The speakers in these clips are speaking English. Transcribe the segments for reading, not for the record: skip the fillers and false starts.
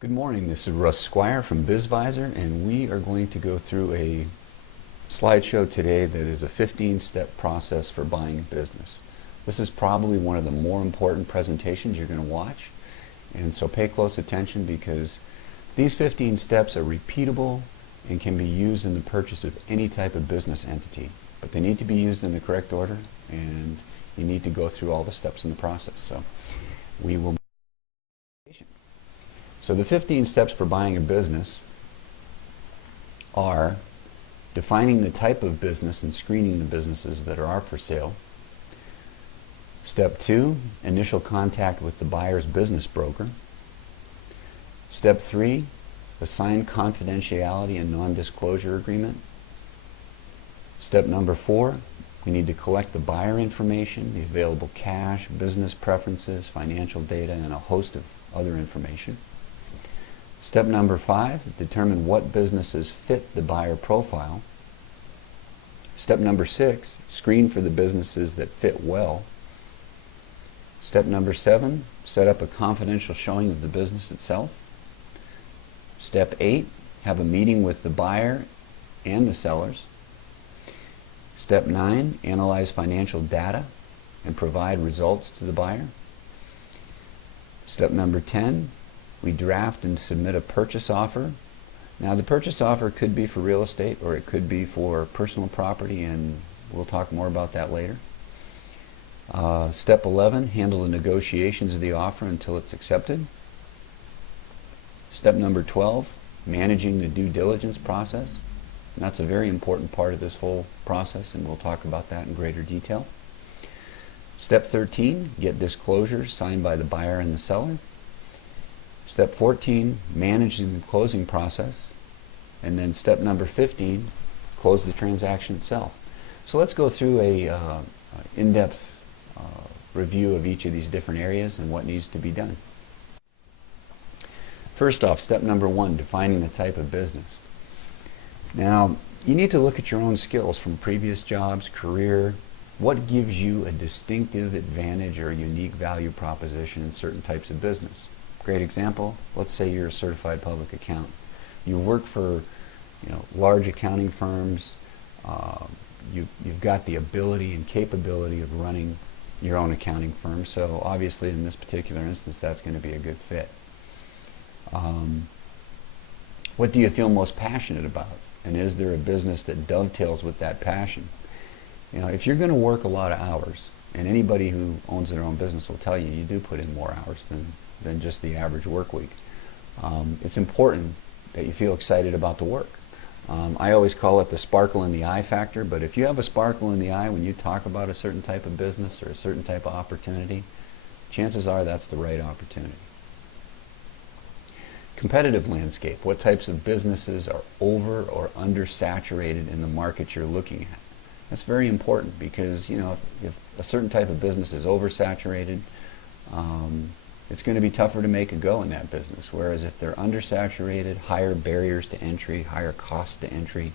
Good morning, this is Russ Squire from BizVisor, and we are going to go through a slideshow today that is a 15-step process for buying a business. This is probably one of the more important presentations you're going to watch, and so pay close attention because these 15 steps are repeatable and can be used in the purchase of any type of business entity, but they need to be used in the correct order, and you need to go through all the steps in the process. So we will. So the 15 steps for buying a business are defining the type of business and screening the businesses that are for sale. Step 2, initial contact with the buyer's business broker. Step 3, assign confidentiality and non-disclosure agreement. Step number 4, we need to collect the buyer information, the available cash, business preferences, financial data, and a host of other information. Step number 5, determine what businesses fit the buyer profile. Step number 6, screen for the businesses that fit well. Step number 7, set up a confidential showing of the business itself. Step 8, have a meeting with the buyer and the sellers. Step 9, analyze financial data and provide results to the buyer. Step number 10, we draft and submit a purchase offer. Now the purchase offer could be for real estate or it could be for personal property, and we'll talk more about that later. Step 11, handle the negotiations of the offer until it's accepted. Step number 12, managing the due diligence process. And that's a very important part of this whole process, and we'll talk about that in greater detail. Step 13, get disclosures signed by the buyer and the seller. Step 14, managing the closing process. And then step number 15, close the transaction itself. So let's go through a in-depth review of each of these different areas and what needs to be done. First off, step number 1, defining the type of business. Now, you need to look at your own skills from previous jobs, career. What gives you a distinctive advantage or a unique value proposition in certain types of business? Great example, let's say you're a certified public accountant. You work for large accounting firms. You've got the ability and capability of running your own accounting firm, so obviously in this particular instance that's going to be a good fit. What do you feel most passionate about? And is there a business that dovetails with that passion? If you're going to work a lot of hours, and anybody who owns their own business will tell you, you do put in more hours than just the average work week. It's important that you feel excited about the work. I always call it the sparkle in the eye factor, but if you have a sparkle in the eye when you talk about a certain type of business or a certain type of opportunity, chances are that's the right opportunity. Competitive landscape. What types of businesses are over or undersaturated in the market you're looking at? That's very important because if a certain type of business is oversaturated, it's going to be tougher to make a go in that business. Whereas if they're undersaturated, higher barriers to entry, higher costs to entry,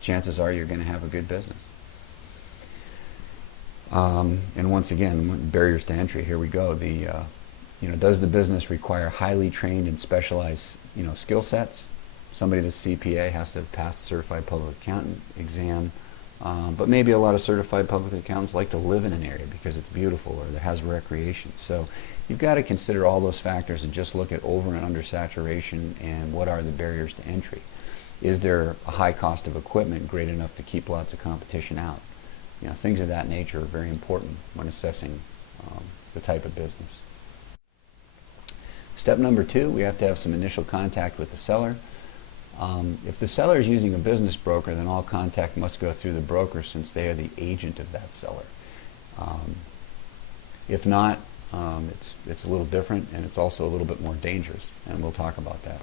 chances are you're going to have a good business. And once again, barriers to entry. Here we go. Does the business require highly trained and specialized skill sets? Somebody that's CPA has to pass the certified public accountant exam. But maybe a lot of certified public accountants like to live in an area because it's beautiful or it has recreation. So you've got to consider all those factors and just look at over and under saturation and what are the barriers to entry. Is there a high cost of equipment great enough to keep lots of competition out? Things of that nature are very important when assessing the type of business. Step number 2, we have to have some initial contact with the seller. If the seller is using a business broker, then all contact must go through the broker since they are the agent of that seller. If not, it's a little different, and it's also a little bit more dangerous, and we'll talk about that.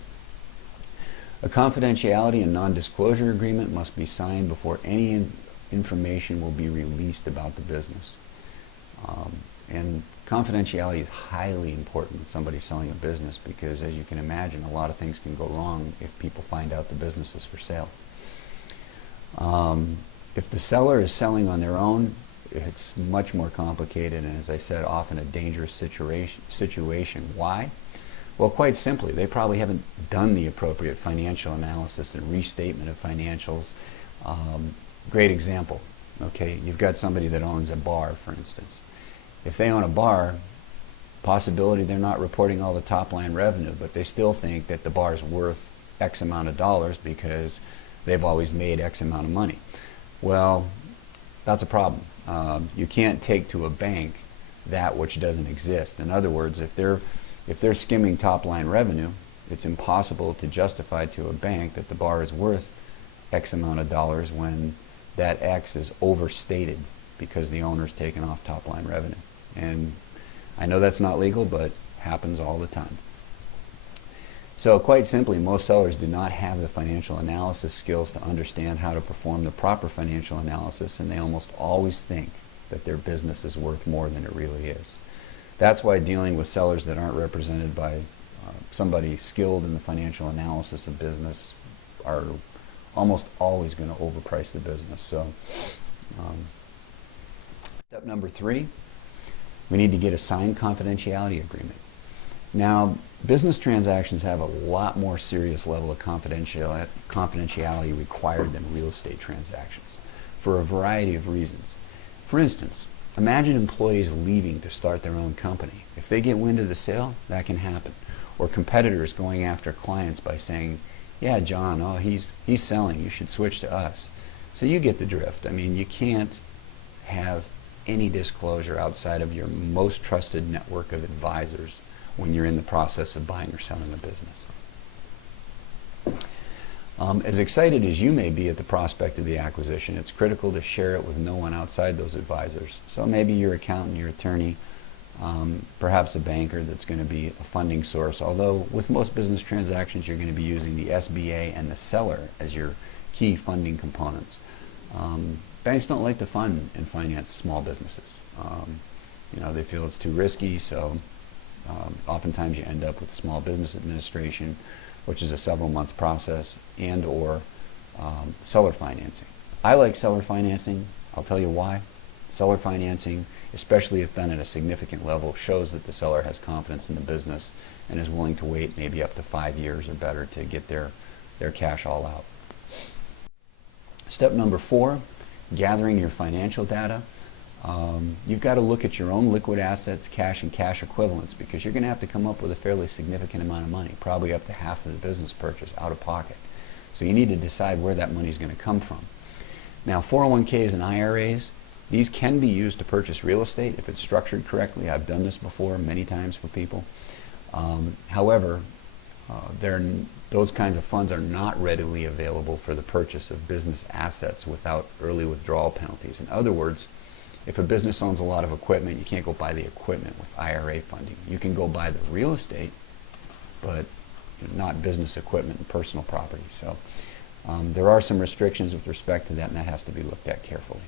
A confidentiality and non-disclosure agreement must be signed before any information will be released about the business. And confidentiality is highly important when somebody's selling a business because, as you can imagine, a lot of things can go wrong if people find out the business is for sale. If the seller is selling on their own, it's much more complicated and, as I said, often a dangerous situation. Why? Well, quite simply, they probably haven't done the appropriate financial analysis and restatement of financials. Great example. Okay, you've got somebody that owns a bar, for instance. If they own a bar, possibility they're not reporting all the top line revenue, but they still think that the bar is worth X amount of dollars because they've always made X amount of money. Well, that's a problem. You can't take to a bank that which doesn't exist. In other words, if they're skimming top line revenue, it's impossible to justify to a bank that the bar is worth X amount of dollars when that X is overstated because the owner's taken off top line revenue. And I know that's not legal, but happens all the time. So quite simply, most sellers do not have the financial analysis skills to understand how to perform the proper financial analysis, and they almost always think that their business is worth more than it really is. That's why dealing with sellers that aren't represented by somebody skilled in the financial analysis of business are almost always going to overprice the business. So step number 3, we need to get a signed confidentiality agreement. Now, business transactions have a lot more serious level of confidentiality required than real estate transactions for a variety of reasons. For instance, imagine employees leaving to start their own company. If they get wind of the sale, that can happen. Or competitors going after clients by saying, yeah, John, oh, he's selling, you should switch to us. So you get the drift. I mean, you can't have any disclosure outside of your most trusted network of advisors when you're in the process of buying or selling a business. As excited as you may be at the prospect of the acquisition, it's critical to share it with no one outside those advisors. So maybe your accountant, your attorney, perhaps a banker that's going to be a funding source, although with most business transactions you're going to be using the SBA and the seller as your key funding components. Banks don't like to fund and finance small businesses. They feel it's too risky, so oftentimes you end up with Small Business Administration, which is a several-month process, and or seller financing. I like seller financing. I'll tell you why. Seller financing, especially if done at a significant level, shows that the seller has confidence in the business and is willing to wait maybe up to 5 years or better to get their cash all out. Step number 4, gathering your financial data. You've got to look at your own liquid assets, cash and cash equivalents, because you're going to have to come up with a fairly significant amount of money, probably up to half of the business purchase out of pocket. So you need to decide where that money is going to come from. Now, 401ks and IRAs, these can be used to purchase real estate if it's structured correctly. I've done this before many times for people. However, those kinds of funds are not readily available for the purchase of business assets without early withdrawal penalties. In other words, if a business owns a lot of equipment, you can't go buy the equipment with IRA funding. You can go buy the real estate, but not business equipment and personal property. So there are some restrictions with respect to that, and that has to be looked at carefully.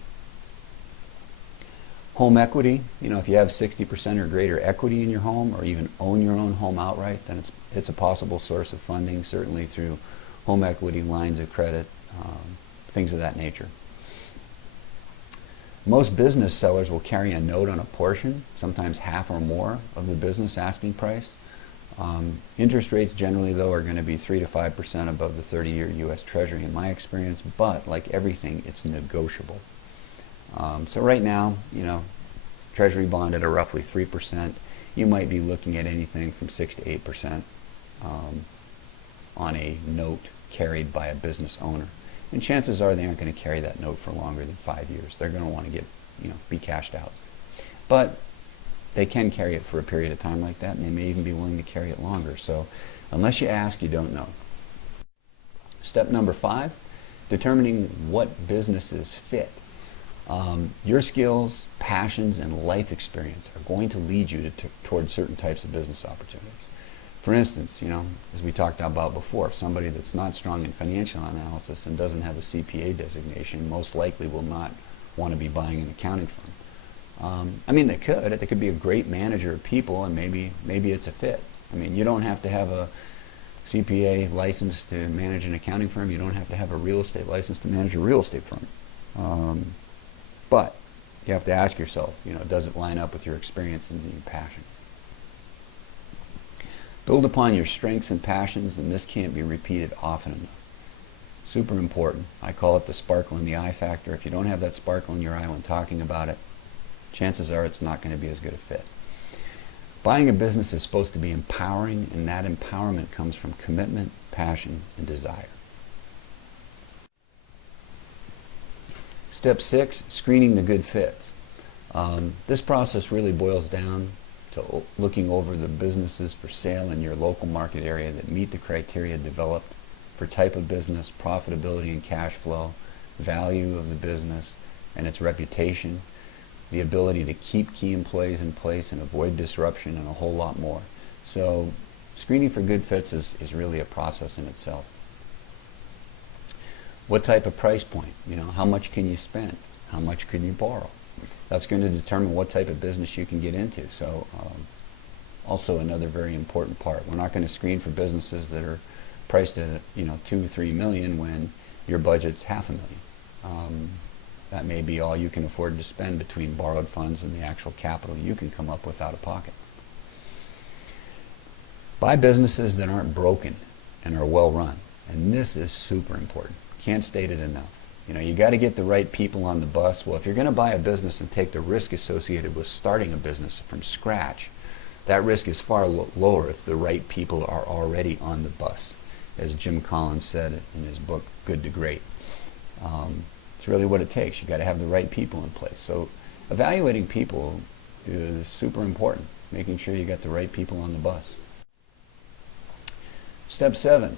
Home equity, if you have 60% or greater equity in your home, or even own your own home outright, then it's a possible source of funding, certainly through home equity, lines of credit, things of that nature. Most business sellers will carry a note on a portion, sometimes half or more, of the business asking price. Interest rates generally, though, are going to be 3 to 5% above the 30-year U.S. Treasury in my experience, but like everything, it's negotiable. So right now, Treasury bond at a roughly 3%, you might be looking at anything from 6 to 8% on a note carried by a business owner. And chances are they aren't going to carry that note for longer than 5 years. They're going to want to be cashed out. But they can carry it for a period of time like that, and they may even be willing to carry it longer. So unless you ask, you don't know. Step number 5, determining what businesses fit. Your skills, passions, and life experience are going to lead you toward certain types of business opportunities. For instance, as we talked about before, somebody that's not strong in financial analysis and doesn't have a CPA designation most likely will not want to be buying an accounting firm. They could be a great manager of people, and maybe it's a fit. You don't have to have a CPA license to manage an accounting firm. You don't have to have a real estate license to manage a real estate firm. But you have to ask yourself, does it line up with your experience and your passion? Build upon your strengths and passions, and this can't be repeated often enough. Super important. I call it the sparkle in the eye factor. If you don't have that sparkle in your eye when talking about it, chances are it's not going to be as good a fit. Buying a business is supposed to be empowering, and that empowerment comes from commitment, passion, and desire. Step 6, screening the good fits. This process really boils down to looking over the businesses for sale in your local market area that meet the criteria developed for type of business, profitability and cash flow, value of the business, and its reputation, the ability to keep key employees in place and avoid disruption, and a whole lot more. So screening for good fits is really a process in itself. What type of price point? How much can you spend? How much can you borrow? That's going to determine what type of business you can get into. So also another very important part. We're not going to screen for businesses that are priced at 2-3 million when your budget's $500,000. That may be all you can afford to spend between borrowed funds and the actual capital you can come up with out of pocket. Buy businesses that aren't broken and are well run. And this is super important. Can't state it enough. You got to get the right people on the bus. Well, if you're going to buy a business and take the risk associated with starting a business from scratch, that risk is far lower if the right people are already on the bus, as Jim Collins said in his book, Good to Great. It's really what it takes. You got to have the right people in place. So evaluating people is super important, making sure you got the right people on the bus. Step 7,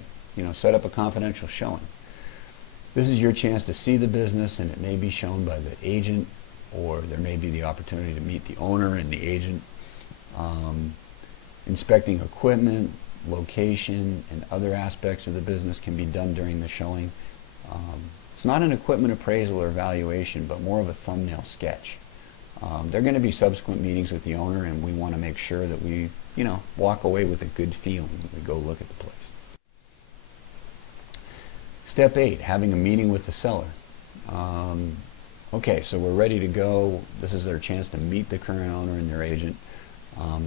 set up a confidential showing. This is your chance to see the business, and it may be shown by the agent, or there may be the opportunity to meet the owner and the agent. Inspecting equipment, location, and other aspects of the business can be done during the showing. It's not an equipment appraisal or evaluation, but more of a thumbnail sketch. There are going to be subsequent meetings with the owner, and we want to make sure that we, walk away with a good feeling when we go look at the place. Step 8, having a meeting with the seller. Okay, so we're ready to go. This is their chance to meet the current owner and their agent.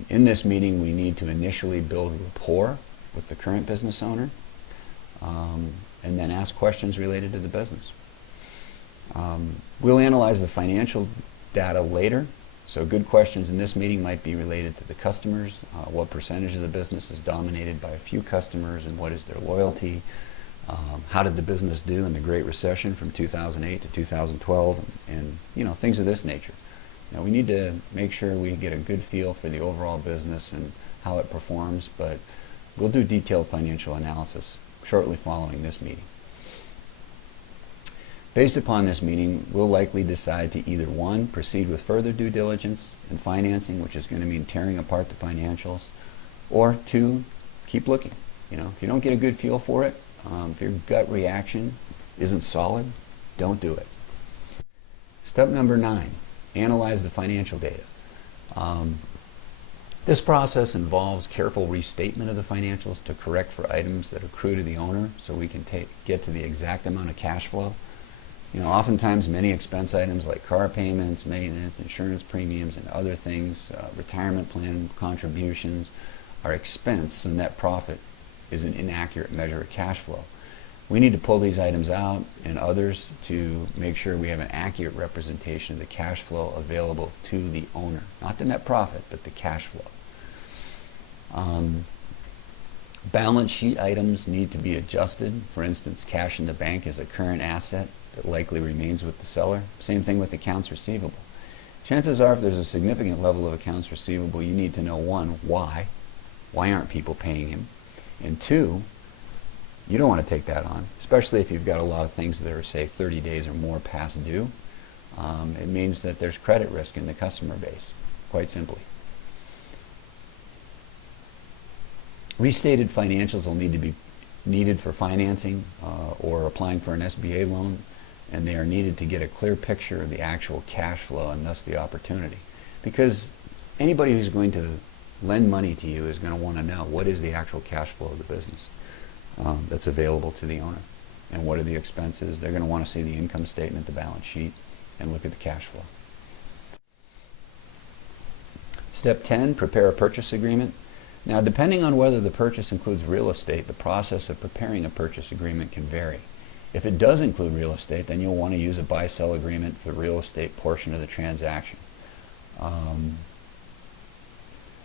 In this meeting, we need to initially build rapport with the current business owner, and then ask questions related to the business. We'll analyze the financial data later, so good questions in this meeting might be related to the customers, what percentage of the business is dominated by a few customers, and what is their loyalty, how did the business do in the Great Recession from 2008 to 2012, and things of this nature. Now, we need to make sure we get a good feel for the overall business and how it performs, but we'll do detailed financial analysis shortly following this meeting. Based upon this meeting, we'll likely decide to either 1, proceed with further due diligence and financing, which is going to mean tearing apart the financials, or 2, keep looking. If you don't get a good feel for it, if your gut reaction isn't solid, don't do it. Step number 9, analyze the financial data. This process involves careful restatement of the financials to correct for items that accrue to the owner so we can get to the exact amount of cash flow. Oftentimes many expense items like car payments, maintenance, insurance premiums, and other things, retirement plan contributions, are expense, so net profit is an inaccurate measure of cash flow. We need to pull these items out and others to make sure we have an accurate representation of the cash flow available to the owner. Not the net profit, but the cash flow. Balance sheet items need to be adjusted. For instance, cash in the bank is a current asset that likely remains with the seller. Same thing with accounts receivable. Chances are if there's a significant level of accounts receivable, you need to know 1, why? Why aren't people paying him? And 2, you don't want to take that on, especially if you've got a lot of things that are, say, 30 days or more past due. It means that there's credit risk in the customer base, quite simply. Restated financials will need to be needed for financing or applying for an SBA loan, and they are needed to get a clear picture of the actual cash flow and thus the opportunity. Because anybody who's going to lend money to you is going to want to know what is the actual cash flow of the business that's available to the owner, and what are the expenses. They're going to want to see the income statement, the balance sheet, and look at the cash flow. Step 10, prepare a purchase agreement. Now, depending on whether the purchase includes real estate, the process of preparing a purchase agreement can vary. If it does include real estate, then you'll want to use a buy-sell agreement for the real estate portion of the transaction.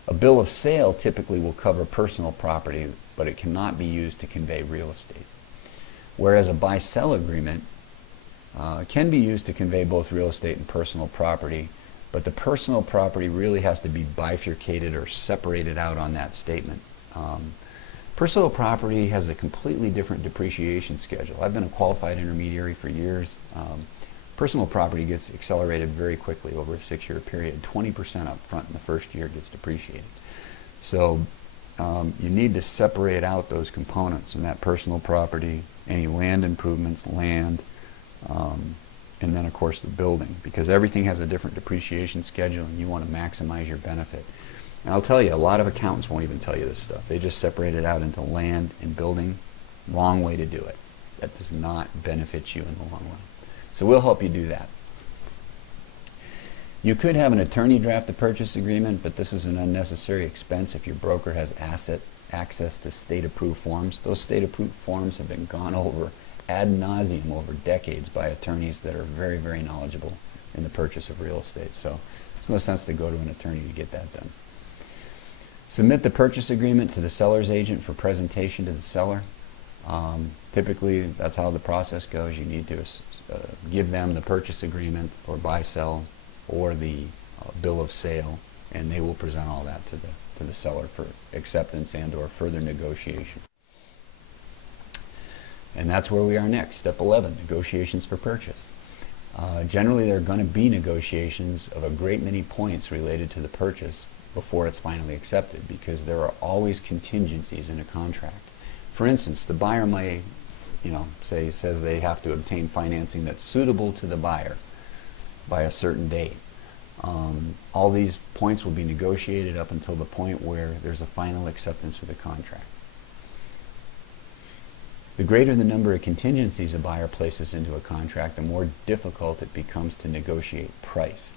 A bill of sale typically will cover personal property, but it cannot be used to convey real estate. Whereas a buy-sell agreement can be used to convey both real estate and personal property, but the personal property really has to be bifurcated or separated out on that statement. Personal property has a completely different depreciation schedule. I've been a qualified intermediary for years. Personal property gets accelerated very quickly over a 6-year period. 20% up front in the first year gets depreciated. So you need to separate out those components in that personal property, any land improvements, land, and then of course the building, because everything has a different depreciation schedule and you want to maximize your benefit. And I'll tell you, a lot of accountants won't even tell you this stuff. They just separate it out into land and building. Wrong way to do it. That does not benefit you in the long run. So we'll help you do that. You could have an attorney draft a purchase agreement, but this is an unnecessary expense if your broker has access to state-approved forms. Those state-approved forms have been gone over ad nauseum over decades by attorneys that are very, very knowledgeable in the purchase of real estate. So there's no sense to go to an attorney to get that done. Submit the purchase agreement to the seller's agent for presentation to the seller. Typically, that's how the process goes. You need to give them the purchase agreement or buy-sell or the bill of sale, and they will present all that to the seller for acceptance and or further negotiation. And that's where we are next. Step 11, negotiations for purchase. Generally, there are going to be negotiations of a great many points related to the purchase before it's finally accepted, because there are always contingencies in a contract. For instance, the buyer might, says they have to obtain financing that's suitable to the buyer by a certain date. All these points will be negotiated up until the point where there's a final acceptance of the contract. The greater the number of contingencies a buyer places into a contract, the more difficult it becomes to negotiate price.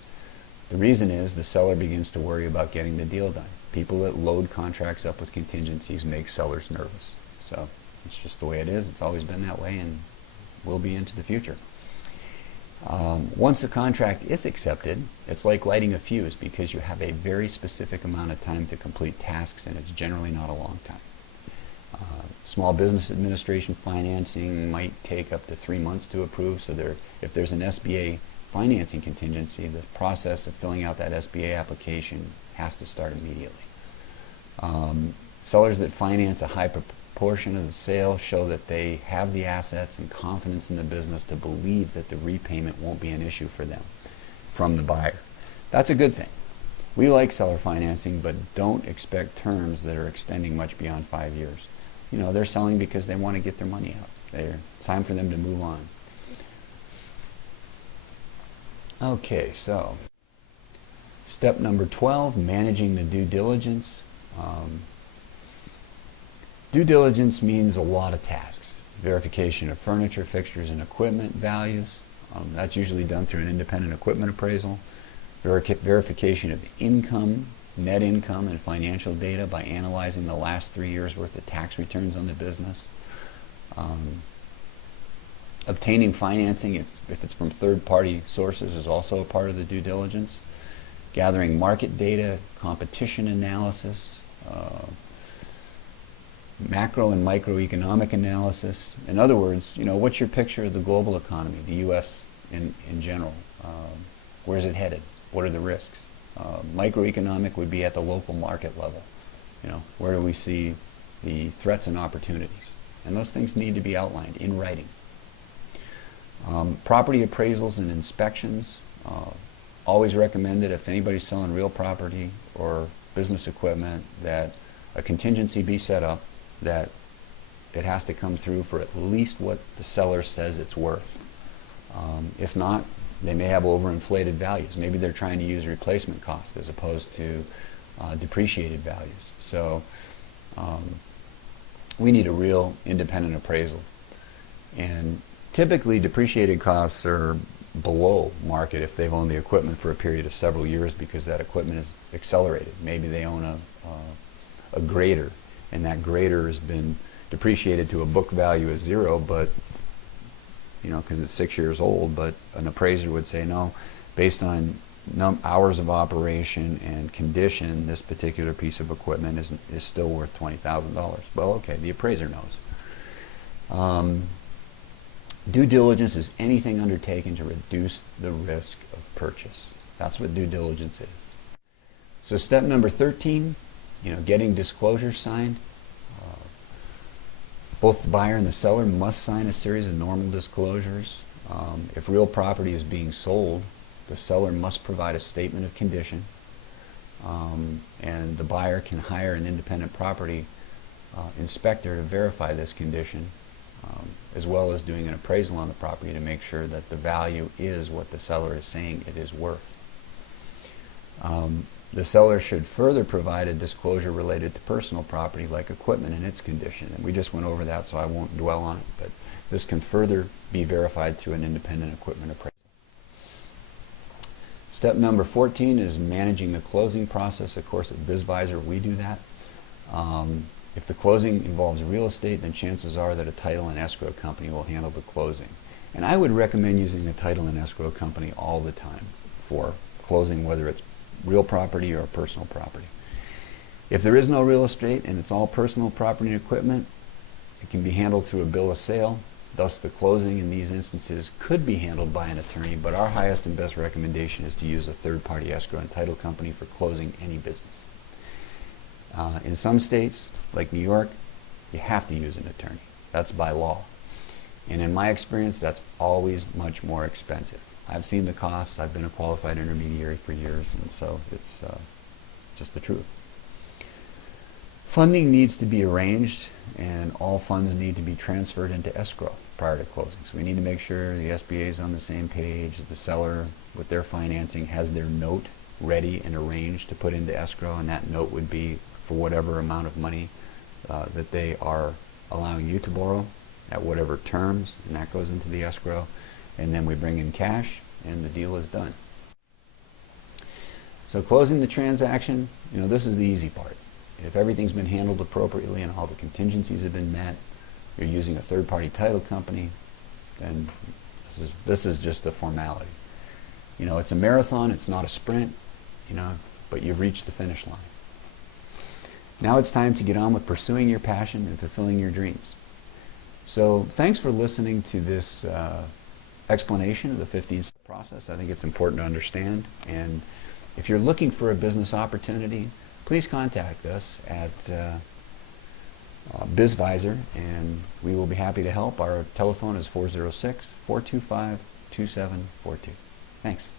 The reason is the seller begins to worry about getting the deal done. People that load contracts up with contingencies make sellers nervous. So it's just the way it is. It's always been that way and will be into the future. Once a contract is accepted, it's like lighting a fuse, because you have a very specific amount of time to complete tasks, and it's generally not a long time. Small business administration financing might take up to 3 months to approve, so if there's an SBA financing contingency, the process of filling out that SBA application has to start immediately. Sellers that finance a high proportion of the sale show that they have the assets and confidence in the business to believe that the repayment won't be an issue for them from the buyer. That's a good thing. We like seller financing, but don't expect terms that are extending much beyond 5 years. They're selling because they want to get their money out. It's time for them to move on. Okay, so step number 12, managing the due diligence. Due diligence means a lot of tasks. Verification of furniture, fixtures, and equipment values. That's usually done through an independent equipment appraisal. Verification of income, net income, and financial data by analyzing the last 3 years' worth of tax returns on the business. Obtaining financing, if it's from third-party sources, is also a part of the due diligence. Gathering market data, competition analysis, macro and microeconomic analysis. In other words, what's your picture of the global economy, the U.S. in general? Where's it headed? What are the risks? Microeconomic would be at the local market level. Where do we see the threats and opportunities? And those things need to be outlined in writing. Property appraisals and inspections. Always recommended, if anybody's selling real property or business equipment, that a contingency be set up, that it has to come through for at least what the seller says it's worth. If not, they may have overinflated values. Maybe they're trying to use replacement cost as opposed to depreciated values. So we need a real independent appraisal. And typically depreciated costs are below market if they've owned the equipment for a period of several years, because that equipment is accelerated. Maybe they own a grader, and that grader has been depreciated to a book value of 0, but because it's 6 years old, but an appraiser would say no, based on hours of operation and condition, this particular piece of equipment is still worth $20,000. Well, okay, the appraiser knows. Due diligence is anything undertaken to reduce the risk of purchase. That's what due diligence is. So step number 13, getting disclosures signed. Both the buyer and the seller must sign a series of normal disclosures. If real property is being sold, the seller must provide a statement of condition, and the buyer can hire an independent property inspector to verify this condition, as well as doing an appraisal on the property to make sure that the value is what the seller is saying it is worth. The seller should further provide a disclosure related to personal property like equipment and its condition. And we just went over that, so I won't dwell on it, but this can further be verified through an independent equipment appraisal. Step number 14 is managing the closing process. Of course, at BizVisor, we do that. If the closing involves real estate, then chances are that a title and escrow company will handle the closing. And I would recommend using a title and escrow company all the time for closing, whether it's real property or personal property. If there is no real estate and it's all personal property and equipment, it can be handled through a bill of sale. Thus, the closing in these instances could be handled by an attorney, but our highest and best recommendation is to use a third-party escrow and title company for closing any business. In some states, like New York, you have to use an attorney. That's by law. And in my experience, that's always much more expensive. I've seen the costs. I've been a qualified intermediary for years, and so it's just the truth. Funding needs to be arranged, and all funds need to be transferred into escrow prior to closing. So we need to make sure the SBA is on the same page, that the seller with their financing has their note ready and arranged to put into escrow, and that note would be for whatever amount of money that they are allowing you to borrow at whatever terms, and that goes into the escrow. And then we bring in cash, and the deal is done. So closing the transaction, this is the easy part. If everything's been handled appropriately and all the contingencies have been met, you're using a third-party title company, then this is just a formality. It's a marathon, it's not a sprint, but you've reached the finish line. Now it's time to get on with pursuing your passion and fulfilling your dreams. So thanks for listening to this explanation of the 15-step process. I think it's important to understand. And if you're looking for a business opportunity, please contact us at BizVisor, and we will be happy to help. Our telephone is 406-425-2742. Thanks.